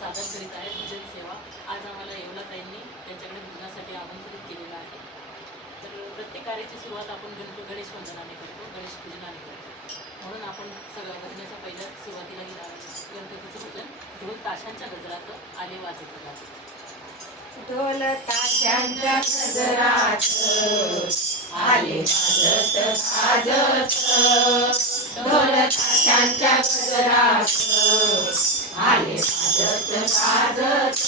सादर करीत आहे. भजन सेवा. आज आम्हाला येवलाताईंनी त्यांच्याकडे भजनासाठी आमंत्रित केलेलं आहे. तर प्रत्येक कार्याची सुरुवात आपण गणप गणेश वंदनाने करतो गणेश पूजनाने करतो. म्हणून आपण सगळ्या भजनाच्या पहिल्या सुरुवातीला ही गणपतीचं भजन ढोल ताशांच्या गजरात आले वाजत राहतो ढोल ताशांच्या गजरात आले वाजत वाजत ढोल ताशांच्या गजरात आले वाजत वाजत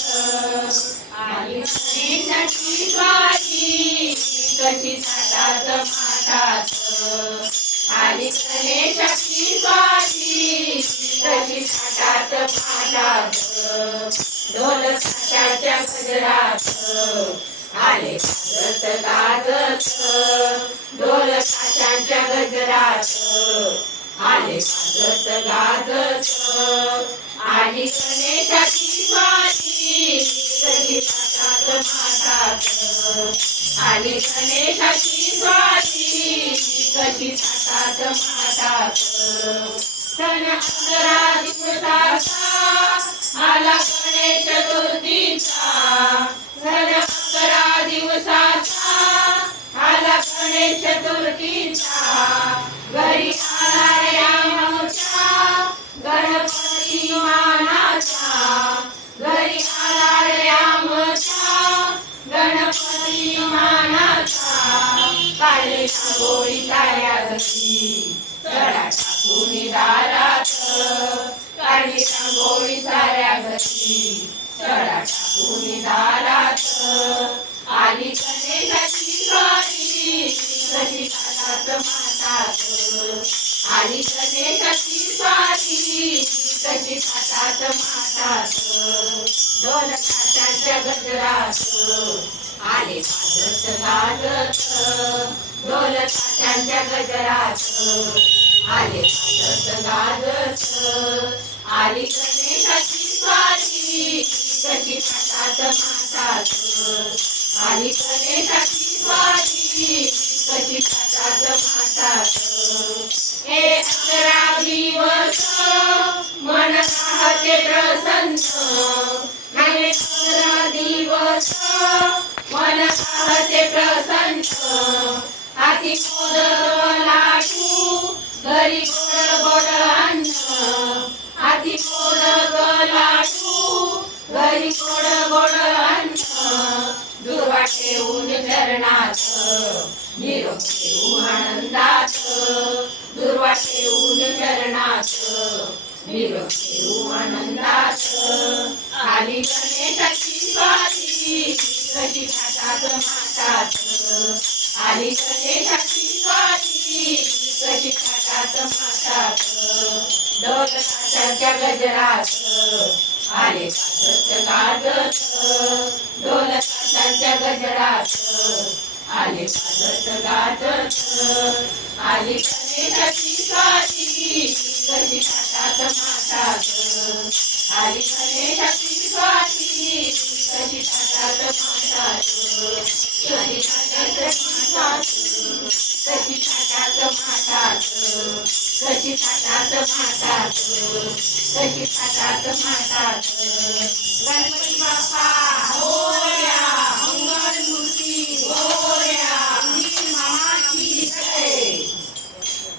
आली गणेशाची स्वारी कशी ताटात माटात आली गणेशाची स्वारी कशी ताटात माटात ढोल ताशाच्या गजरात आले गाजत गाजत ढोल ताशांच्या गजरात आले गाजत गाजत आली गणेशाची स्वारी कशी आली गणेशाची स्वारी कशी ताटात माटात सण आदरा दिवसाचा आला गणेश चतुर्थीचा. गोळी साऱ्या घरी सडा टाकून दारात काढली रांगोळी साऱ्या घरी सडा टाकून दारात आली गणेशाची स्वारी. कशी ताटात मातात आली गणेशाची स्वारी. कशी ताटात मातात दोन ताटाच्या गजरात. आले वाजत गाजत ढोल ताशांच्या गजरात. आले वाजत गाजत आली गणेशाची स्वारी कशी ताटात मातात आली गणेशाची स्वारी कशी ताटात मातात गोड गोड अन्न दुर्वा ठेवून चरणात निरोप ठेवू आनंदात दुर्वा ठेवून चरणात निरोप ठेवू आनंदात आली गणेशाची स्वारी कशी थाटात माटात आली गणेशाची स्वारी कशी मातात ढोल गजरात आले गाजत गाजत ढोल गजरात आले गाजत गाजत आली गणेशाची स्वारी कशी मातात आली गणेशाची स्वारी कशी मातात कशी मातात कशी मातात कशी ताटात मातात कशी ताटात मातात. गणपती बाप्पा होया मंगल मूर्ती मोरया हो